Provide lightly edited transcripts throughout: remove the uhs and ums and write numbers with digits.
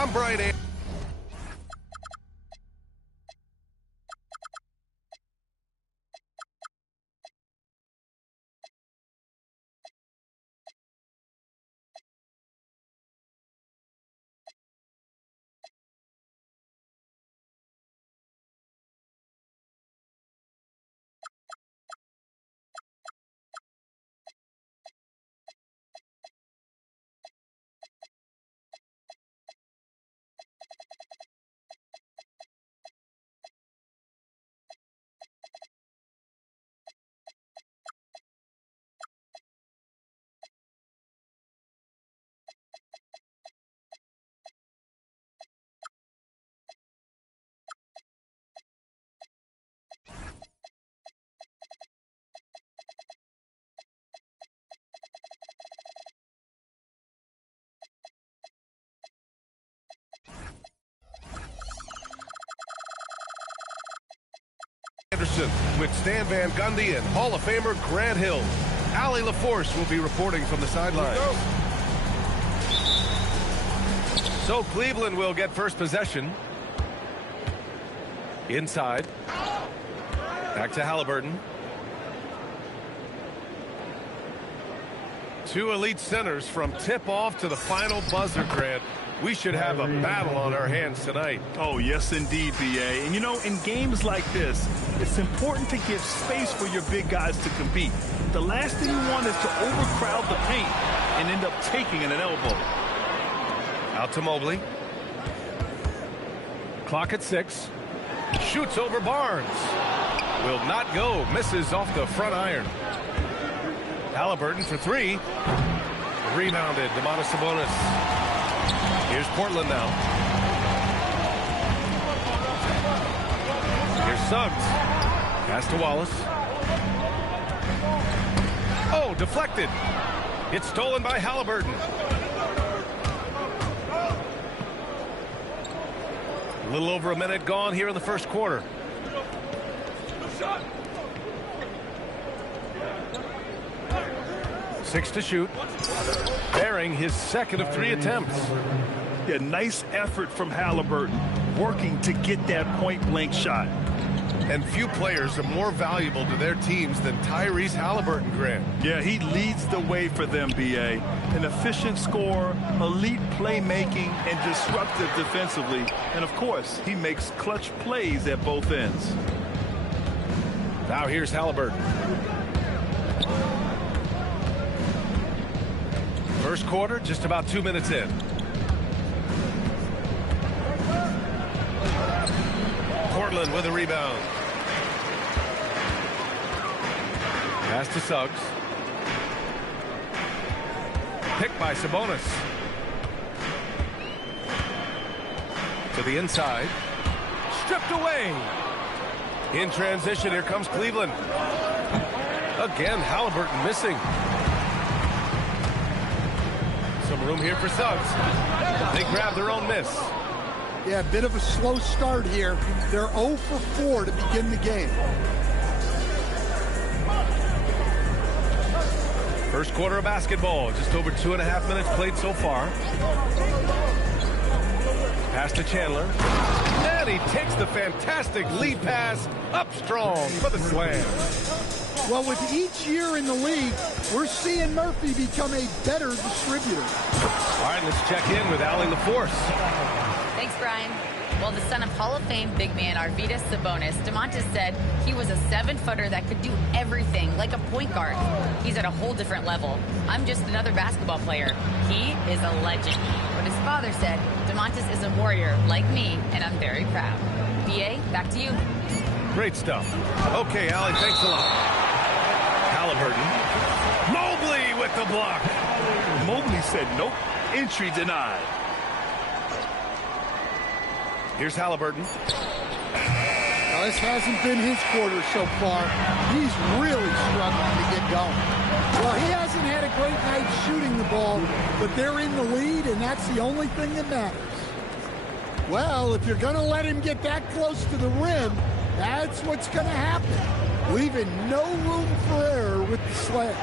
I'm Brian. Anderson with Stan Van Gundy and Hall of Famer Grant Hill. Allie LaForce will be reporting from the sidelines. So Cleveland will get first possession. Inside. Back to Halliburton. Two elite centers from tip-off to the final buzzer, Grant. We should have a battle on our hands tonight. Oh, yes, indeed, B.A. And, you know, in games like this, it's important to give space for your big guys to compete. The last thing you want is to overcrowd the paint and end up taking an elbow. Out to Mobley. Clock at 6. Shoots over Barnes. Will not go. Misses off the front iron. Halliburton for 3. Rebounded. Domantas Sabonis. Here's Portland now. Here's Suggs. Pass to Wallace. Oh, deflected. It's stolen by Halliburton. A little over a minute gone here in the first quarter. Six to shoot. Bearing his second of 3 attempts. Yeah, nice effort from Halliburton, working to get that point-blank shot. And few players are more valuable to their teams than Tyrese Halliburton, Grant. Yeah, he leads the way for them, B.A. An efficient scorer, elite playmaking, and disruptive defensively. And, of course, he makes clutch plays at both ends. Now here's Halliburton. First quarter, just about 2 minutes in. Portland with a rebound. Pass to Suggs. Picked by Sabonis. To the inside. Stripped away. In transition, here comes Cleveland. Again, Halliburton missing. Some room here for Suggs. They grab their own miss. Yeah, a bit of a slow start here. They're 0 for 4 to begin the game. First quarter of basketball. Just over 2.5 minutes played so far. Pass to Chandler. And he takes the fantastic lead pass up strong for the slam. Well, with each year in the league, we're seeing Murphy become a better distributor. All right, let's check in with Allie LaForce. Thanks, Brian. Well, the son of Hall of Fame big man Arvydas Sabonis, Domantas said he was a 7-footer that could do everything like a point guard. He's at a whole different level. I'm just another basketball player. He is a legend. But his father said, Domantas is a warrior like me, and I'm very proud. B.A., back to you. Great stuff. Okay, Allie, thanks a lot. Halliburton. Mobley with the block. Mobley said nope. Entry denied. Here's Halliburton. Now, this hasn't been his quarter so far. He's really struggling to get going. Well, he hasn't had a great night shooting the ball, but they're in the lead, and that's the only thing that matters. Well, if you're going to let him get that close to the rim, that's what's going to happen. Leaving no room for error with the slam.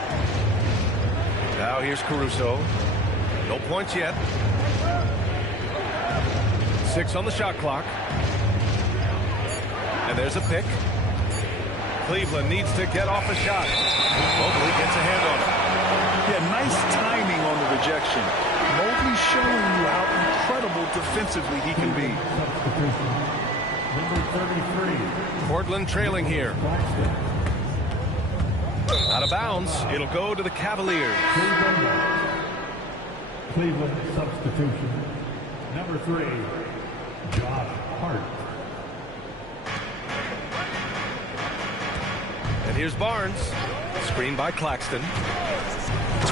Now here's Caruso. No points yet. 6 on the shot clock. And there's a pick. Cleveland needs to get off a shot. Mobley gets a hand on it. Yeah, nice timing on the rejection. Mobley's showing you how incredible defensively he can be. Number 33. Portland trailing here. Out of bounds. It'll go to the Cavaliers. Cleveland substitution. Number 3, Josh Hart. And here's Barnes. Screen by Claxton.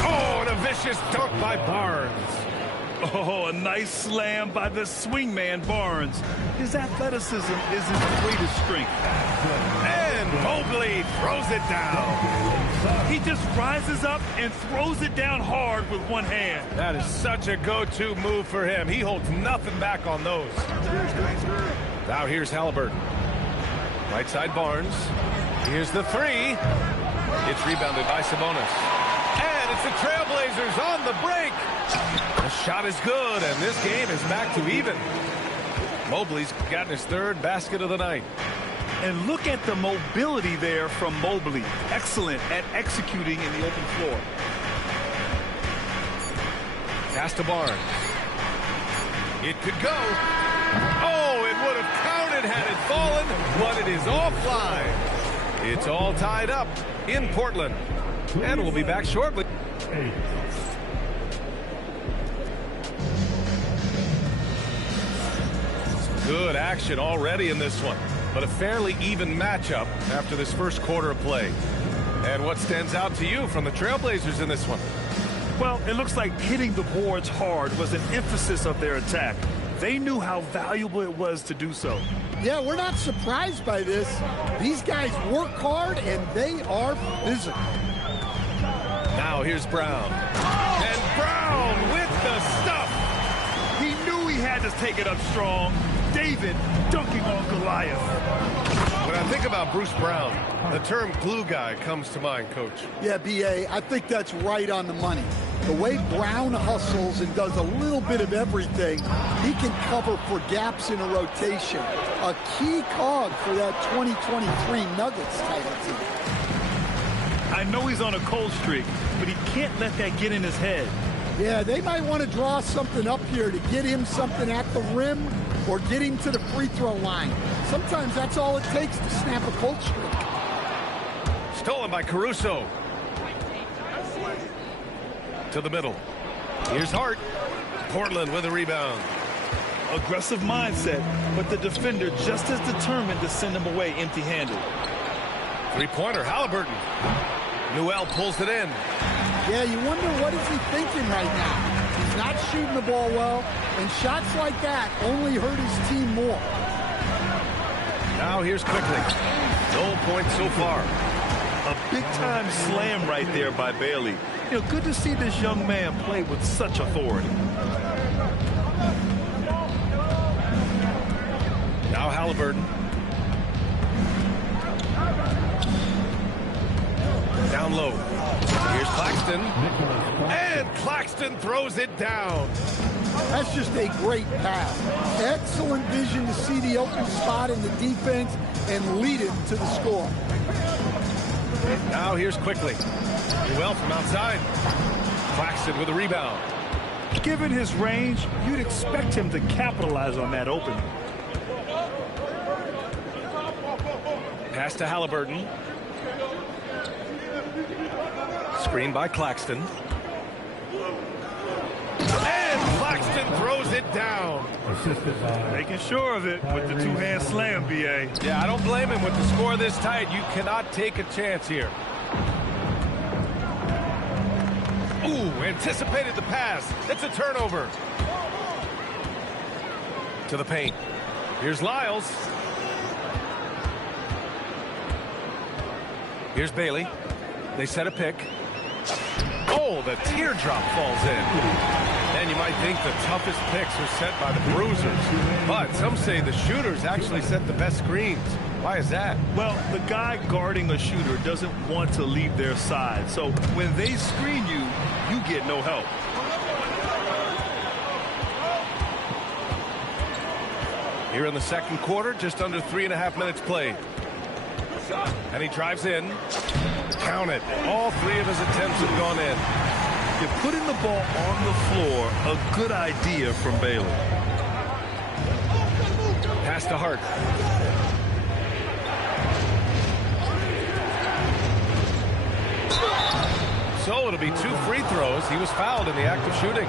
Oh, and a vicious dunk by Barnes. Oh, a nice slam by the swingman Barnes. His athleticism is his greatest strength. And Mobley throws it down. He just rises up and throws it down hard with one hand. That is such a go-to move for him. He holds nothing back on those. Now here's Halliburton. Right side Barnes. Here's the 3. It's rebounded by Sabonis. And it's the Trailblazers on the break. The shot is good, and this game is back to even. Mobley's gotten his 3rd basket of the night. And look at the mobility there from Mobley. Excellent at executing in the open floor. Pass to Barnes. It could go. Oh, it would have counted had it fallen, but it is offline. It's all tied up in Portland. And we'll be back shortly. Good action already in this one, but a fairly even matchup after this first quarter of play. And what stands out to you from the Trailblazers in this one? Well, it looks like hitting the boards hard was an emphasis of their attack. They knew how valuable it was to do so. Yeah, we're not surprised by this. These guys work hard, and they are physical. Now here's Brown. And Brown with the stuff. He knew he had to take it up strong. David dunking on Goliath. When I think about Bruce Brown, the term glue guy comes to mind, Coach. Yeah, B.A., I think that's right on the money. The way Brown hustles and does a little bit of everything, he can cover for gaps in a rotation. A key cog for that 2023 Nuggets title team. I know he's on a cold streak, but he can't let that get in his head. Yeah, they might want to draw something up here to get him something at the rim or get him to the free throw line. Sometimes that's all it takes to snap a cold streak. Stolen by Caruso. To the middle. Here's Hart. Portland with a rebound. Aggressive mindset, but the defender just as determined to send him away empty-handed. Three-pointer, Halliburton. Newell pulls it in. Yeah, you wonder what is he thinking right now. He's not shooting the ball well, and shots like that only hurt his team more. Now here's Quickly. No points so far. A big-time slam right there by Bailey. You know, good to see this young man play with such authority. Now Halliburton. Down low. Here's Claxton. And Claxton throws it down. That's just a great pass. Excellent vision to see the open spot in the defense and lead him to the score. Now here's Quickly. Newell from outside. Claxton with a rebound. Given his range, you'd expect him to capitalize on that opening. Pass to Halliburton. Screen by Claxton. And Claxton throws it down. Making sure of it with the two-hand slam, B.A. Yeah, I don't blame him with the score this tight. You cannot take a chance here. Ooh, anticipated the pass. It's a turnover. To the paint. Here's Lyles. Here's Bailey. They set a pick. Oh, the teardrop falls in. And you might think the toughest picks are set by the bruisers. But some say the shooters actually set the best screens. Why is that? Well, the guy guarding a shooter doesn't want to leave their side. So when they screen you, you get no help. Here in the second quarter, just under 3.5 minutes played. And he drives in. Count it. All 3 of his attempts have gone in. You're putting the ball on the floor, a good idea from Bailey. Pass to Hart. So it'll be 2 free throws. He was fouled in the act of shooting.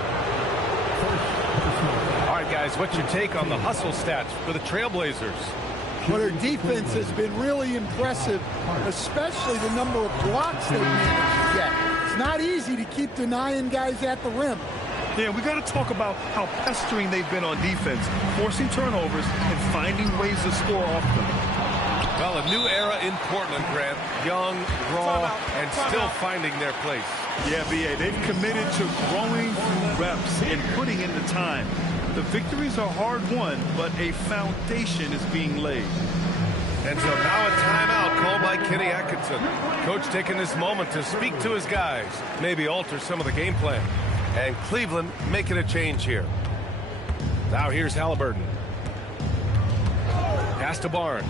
All right, guys, what's your take on the hustle stats for the Trailblazers? Well, their defense has been really impressive, especially the number of blocks they've managed to get. It's not easy to keep denying guys at the rim. Yeah, we got to talk about how pestering they've been on defense, forcing turnovers and finding ways to score off them. Well, a new era in Portland, Grant. Young, raw, and still finding their place. Yeah, B.A., they've committed to growing through reps and putting in the time. The victories are hard won, but a foundation is being laid. And so now a timeout called by Kenny Atkinson. Coach taking this moment to speak to his guys, maybe alter some of the game plan. And Cleveland making a change here. Now here's Halliburton. Pass to Barnes.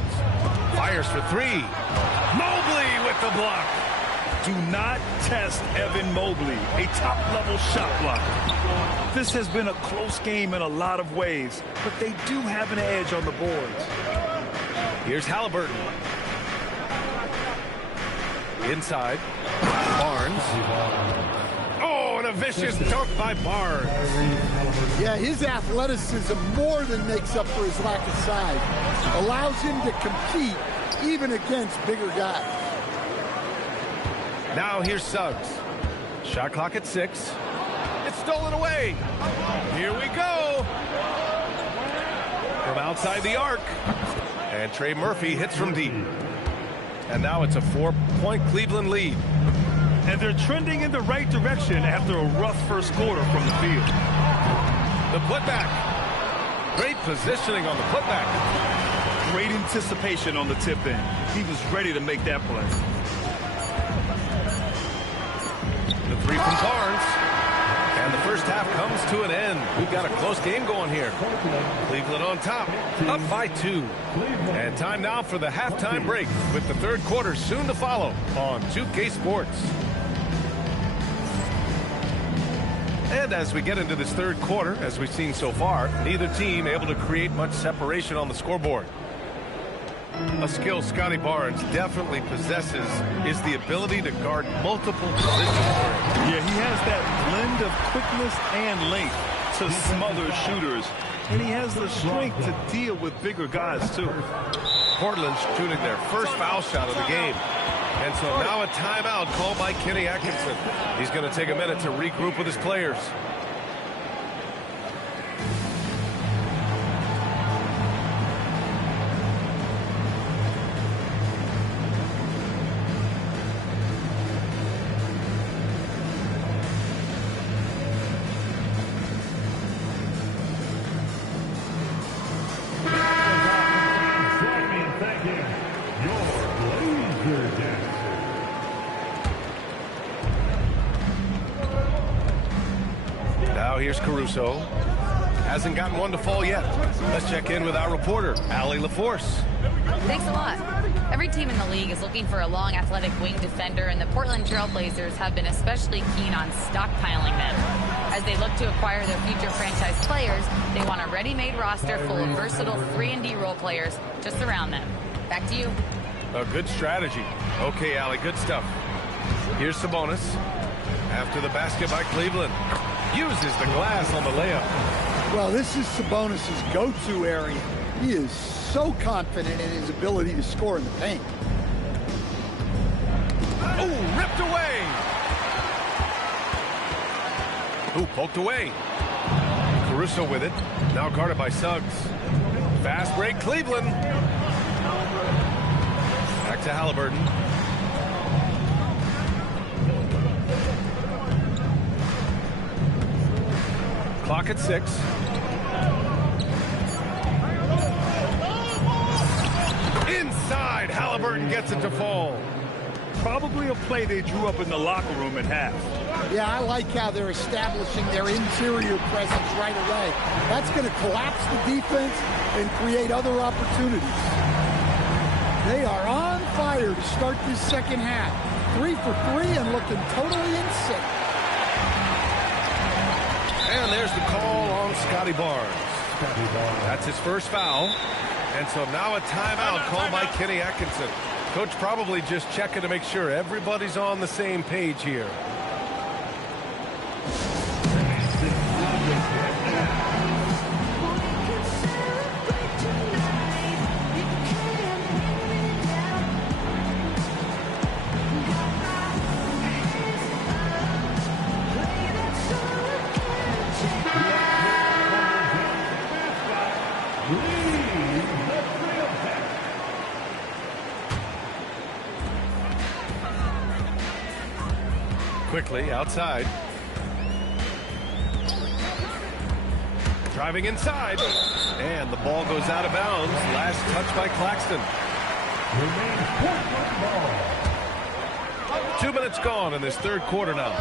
Fires for 3. Mobley with the block. Do not test Evan Mobley, a top-level shot blocker. This has been a close game in a lot of ways, but they do have an edge on the boards. Here's Halliburton. Inside. Barnes. Oh, and a vicious dunk by Barnes. Yeah, his athleticism more than makes up for his lack of size. Allows him to compete even against bigger guys. Now here's Suggs. Shot clock at 6. It's stolen away. Here we go. From outside the arc. And Trey Murphy hits from deep. And now it's a 4-point Cleveland lead. And they're trending in the right direction after a rough first quarter from the field. The putback. Great positioning on the putback. Great anticipation on the tip in. He was ready to make that play. The 3 from Barnes. And the first half comes to an end. We've got a close game going here. Cleveland on top, up by 2. And time now for the halftime break with the third quarter soon to follow on 2K Sports. And as we get into this third quarter, as we've seen so far, neither team able to create much separation on the scoreboard. A skill Scotty Barnes definitely possesses is the ability to guard multiple positions for him. Yeah, he has that blend of quickness and length to smother shooters. And he has the strength to deal with bigger guys, too. Portland's shooting their first foul shot of the game. And so now a timeout called by Kenny Atkinson. He's going to take a minute to regroup with his players. Now here's Caruso. Hasn't gotten one to fall yet. Let's check in with our reporter, Allie LaForce. Thanks a lot. Every team in the league is looking for a long, athletic wing defender, and the Portland Trailblazers have been especially keen on stockpiling them. As they look to acquire their future franchise players, they want a ready-made roster full of versatile 3-and-D role players to surround them. Back to you. A good strategy. Okay, Allie, good stuff. Here's Sabonis. After the basket by Cleveland. Uses the glass on the layup. Well, this is Sabonis' go-to area. He is so confident in his ability to score in the paint. Oh, ripped away. Ooh, poked away. Caruso with it. Now guarded by Suggs. Fast break, Cleveland. Back to Halliburton. Clock at 6. Inside, Halliburton gets it to fall. Probably a play they drew up in the locker room at half. Yeah, I like how they're establishing their interior presence right away. That's going to collapse the defense and create other opportunities. They are on fire to start this second half. 3 for 3 and looking totally in sync. And there's the call on Scotty Barnes. That's his first foul. And so now a timeout called by Kenny Atkinson. Coach probably just checking to make sure everybody's on the same page here. Quickly outside. Driving inside. And the ball goes out of bounds. Last touch by Claxton. 2 minutes gone in this third quarter now.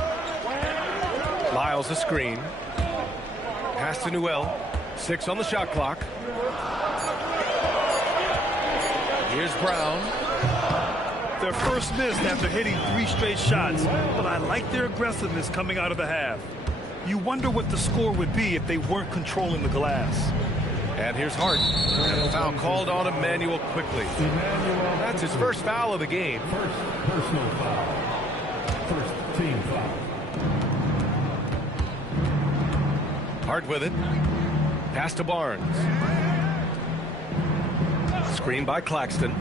Lyles a screen. Pass to Newell. 6 on the shot clock. Here's Brown. Their first miss after hitting 3 straight shots, but I like their aggressiveness coming out of the half. You wonder what the score would be if they weren't controlling the glass. And here's Hart. And a foul called on Emmanuel quickly. That's his first foul of the game. First personal foul. First team foul. Hart with it. Pass to Barnes. Screen by Claxton.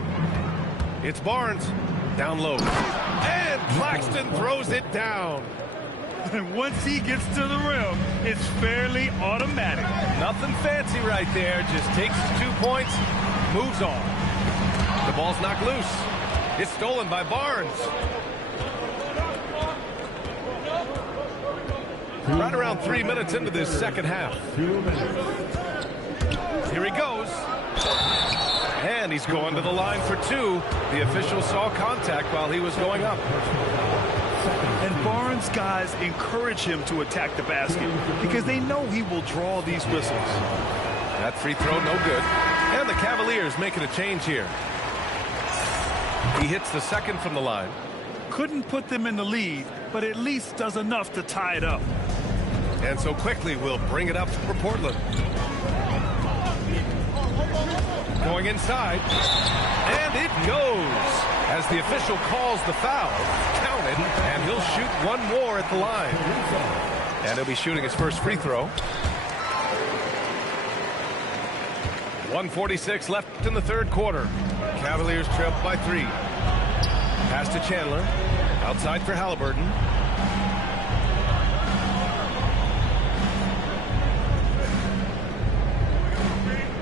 It's Barnes. Down low. And Claxton throws it down. And once he gets to the rim, it's fairly automatic. Nothing fancy right there. Just takes his 2 points, moves on. The ball's knocked loose. It's stolen by Barnes. Right around 3 minutes into this second half. 2 minutes. Here he goes. And he's going to the line for 2. The official saw contact while he was going up. And Barnes' guys encourage him to attack the basket because they know he will draw these whistles. That free throw no good. And the Cavaliers making a change here. He hits the second from the line. Couldn't put them in the lead, but at least does enough to tie it up. And so quickly we'll bring it up for Portland. Going inside. And it goes. As the official calls the foul, counted, and he'll shoot one more at the line. And he'll be shooting his first free throw. 1:46 left in the third quarter. Cavaliers trail by 3. Pass to Chandler. Outside for Halliburton.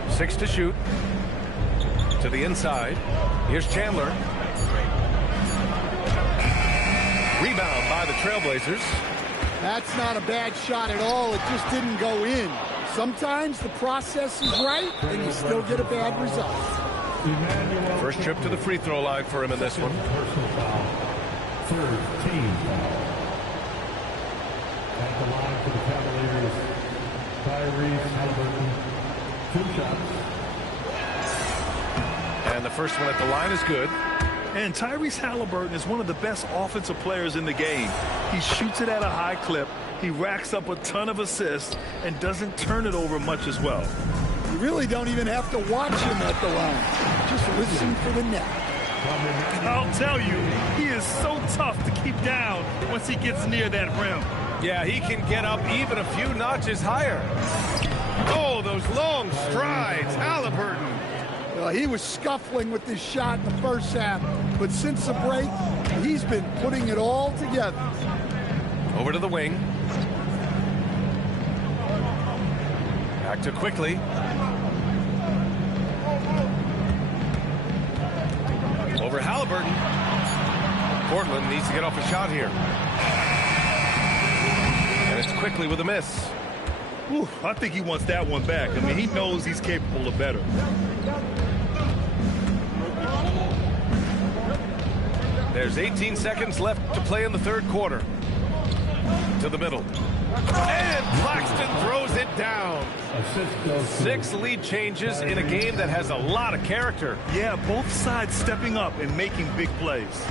Six to shoot. To the inside. Here's Chandler. Rebound by the Trailblazers. That's not a bad shot at all. It just didn't go in. Sometimes the process is right, and you still get a bad result. First trip to the free throw line for him in this one. Personal foul. Third team foul. At the line for the Cavaliers, Tyrese Halliburton. 2 shots. And the first one at the line is good. And Tyrese Halliburton is one of the best offensive players in the game. He shoots it at a high clip. He racks up a ton of assists and doesn't turn it over much as well. You really don't even have to watch him at the line. Just listen for the net. I'll tell you, he is so tough to keep down once he gets near that rim. Yeah, he can get up even a few notches higher. Oh, those long strides. Halliburton. He was scuffling with this shot in the first half, but since the break, he's been putting it all together. Over to the wing. Back to quickly. Over Halliburton. Portland needs to get off a shot here. And it's quickly with a miss. Whew, I think he wants that one back. I mean, he knows he's capable of better. There's 18 seconds left to play in the third quarter. To the middle. And Claxton throws it down. 6 lead changes in a game that has a lot of character. Yeah, both sides stepping up and making big plays.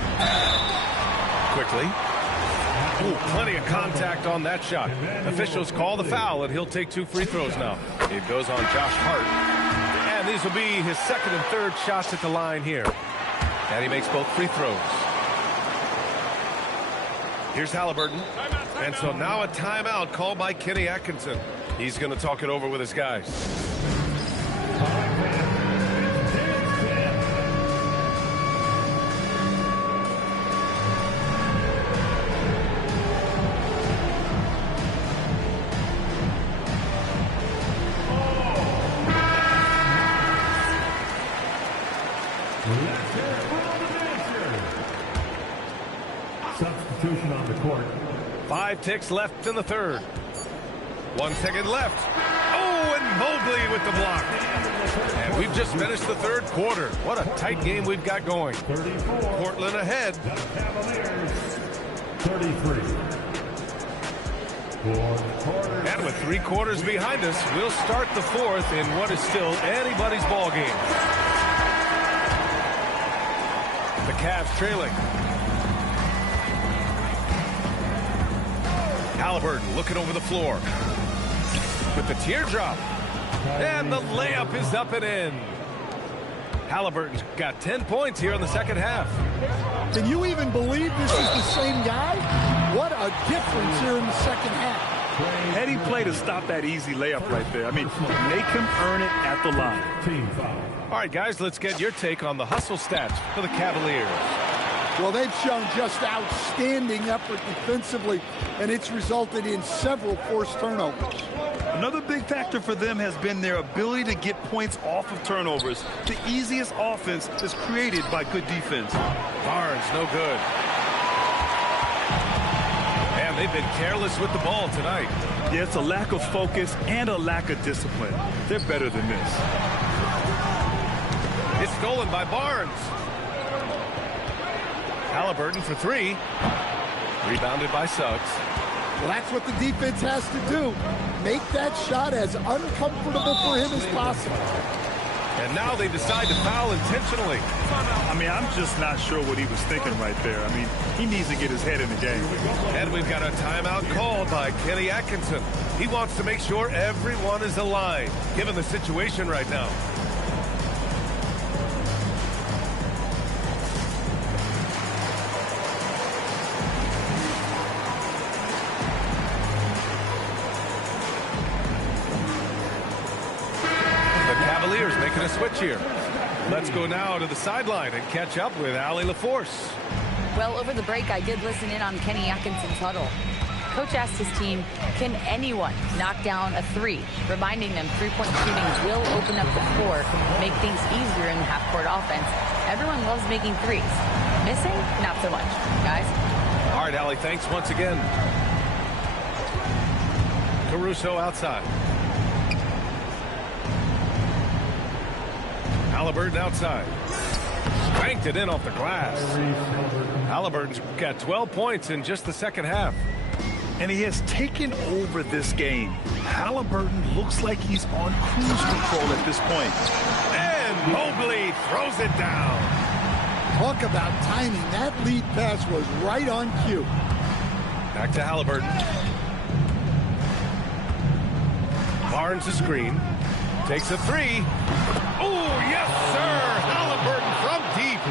Quickly. Ooh, plenty of contact on that shot. Officials call the foul, and he'll take 2 free throws now. It goes on Josh Hart. And these will be his second and third shots at the line here. And he makes both free throws. Here's Halliburton. And so now a timeout called by Kenny Atkinson. He's going to talk it over with his guys. Substitution on the court. 5 ticks left in the third. 1 second left. Oh, and Mobley with the block. And we've just finished the third quarter. What a tight game we've got going. 34. Portland ahead. The Cavaliers, 33. Fourth quarter. And with 3 quarters behind us, we'll start the fourth in what is still anybody's ball game. The Cavs trailing. Halliburton looking over the floor with the teardrop. And the layup is up and in. Halliburton's got 10 points here in the second half. Can you even believe this is the same guy? What a difference here in the second half. Heady play to stop that easy layup right there. I mean, make him earn it at the line. Team foul. All right, guys, let's get your take on the hustle stats for the Cavaliers. Well, they've shown just outstanding effort defensively, and it's resulted in several forced turnovers. Another big factor for them has been their ability to get points off of turnovers. The easiest offense is created by good defense. Barnes, no good. And they've been careless with the ball tonight. Yeah, it's a lack of focus and a lack of discipline. They're better than this. It's stolen by Barnes. Halliburton for 3. Rebounded by Suggs. Well, that's what the defense has to do. Make that shot as uncomfortable for him as possible. And now they decide to foul intentionally. I mean, I'm just not sure what he was thinking right there. I mean, he needs to get his head in the game. And we've got a timeout called by Kenny Atkinson. He wants to make sure everyone is aligned, given the situation right now. Making a switch here. Let's go now to the sideline and catch up with Allie LaForce. Well, over the break, I did listen in on Kenny Atkinson's huddle. Coach asked his team, can anyone knock down a 3? Reminding them 3-point shooting will open up the floor, make things easier in the half-court offense. Everyone loves making 3s. Missing? Not so much. Guys? All right, Allie, thanks once again. Caruso outside. Halliburton outside. Spanked it in off the glass. Halliburton's got 12 points in just the second half. And he has taken over this game. Halliburton looks like he's on cruise control at this point. And Mobley throws it down. Talk about timing. That lead pass was right on cue. Back to Halliburton. Barnes the screen. Takes a 3. Oh, yes, sir. Halliburton from deep.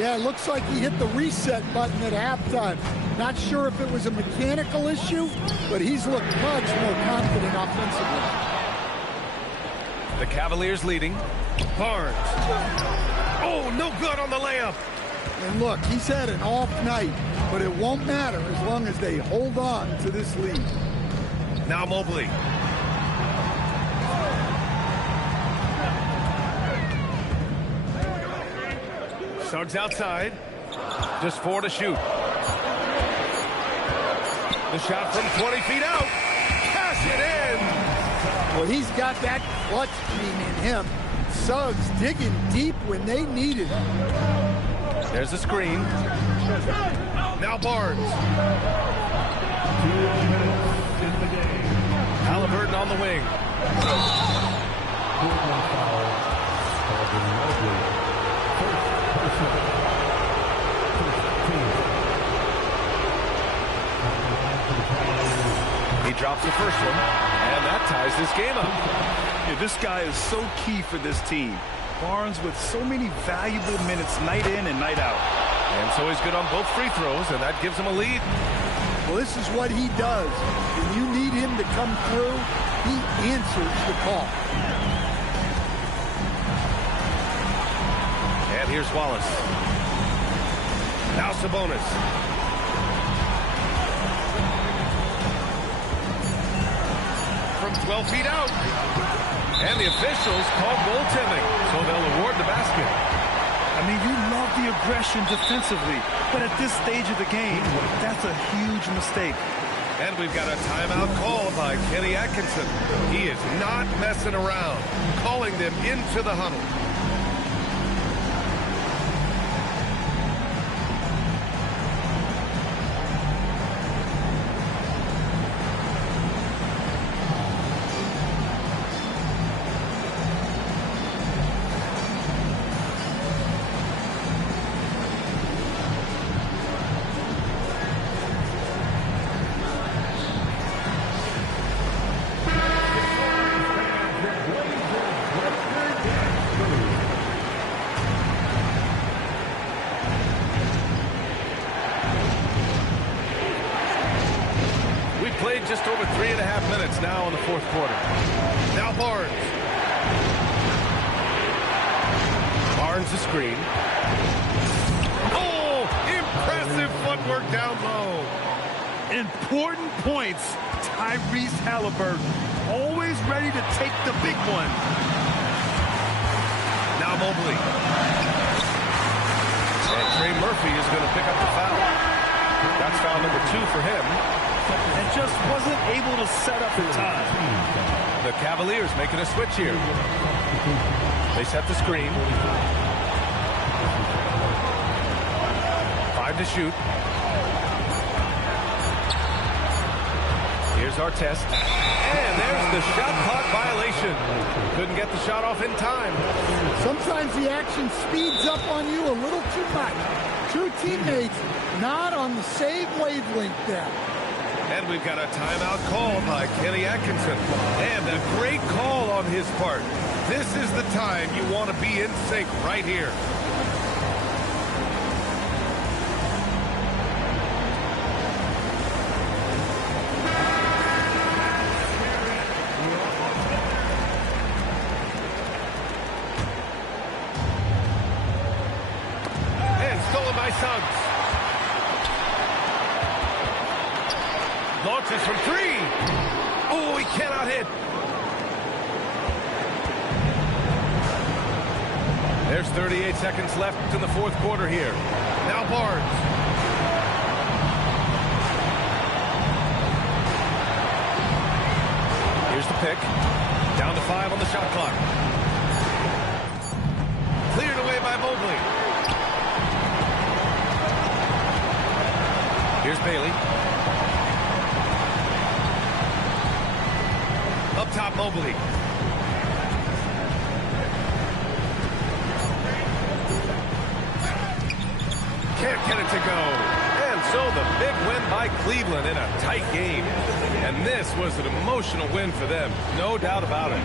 Yeah, it looks like he hit the reset button at halftime. Not sure if it was a mechanical issue, but he's looked much more confident offensively. The Cavaliers leading. Barnes. Oh, no good on the layup. And look, he's had an off night, but it won't matter as long as they hold on to this lead. Now Mobley. Suggs outside. Just 4 to shoot. The shot from 20 feet out. Cash it in. Well, he's got that clutch gene in him. Suggs digging deep when they need it. There's the screen. Now Barnes. down the wing. He drops the first one, and that ties this game up. Yeah, this guy is so key for this team. Barnes with so many valuable minutes night in and night out. And so he's good on both free throws, and that gives him a lead. Well, this is what he does. When you need him to come through, he answers the call. And here's Wallace. Now Sabonis. From 12 feet out. And the officials call goaltending, so they'll award the basket. I mean, you love the aggression defensively, but at this stage of the game, that's a huge mistake. And we've got a timeout call by Kenny Atkinson. He is not messing around, calling them into the huddle. Just over 3.5 minutes now in the fourth quarter. Now Barnes. Barnes the screen. Oh, impressive footwork down low. Important points. Tyrese Halliburton, always ready to take the big one. Now Mobley. And Trey Murphy is going to pick up the foul. That's foul number 2 for him. And just wasn't able to set up in time. The Cavaliers making a switch here. They set the screen. 5 to shoot. Here's our test. And there's the shot clock violation. Couldn't get the shot off in time. Sometimes the action speeds up on you a little too much. Two teammates not on the same wavelength there. And we've got a timeout call by Kenny Atkinson. And a great call on his part. This is the time you want to be in sync right here. And stolen by Suggs. Launches from 3. Oh, he cannot hit. There's 38 seconds left in the fourth quarter here. Now Barnes. Here's the pick. Down to 5 on the shot clock. Cleared away by Mobley. Here's Bailey. Up top, Mobley. Can't get it to go. And so the big win by Cleveland in a tight game. And this was an emotional win for them, no doubt about it.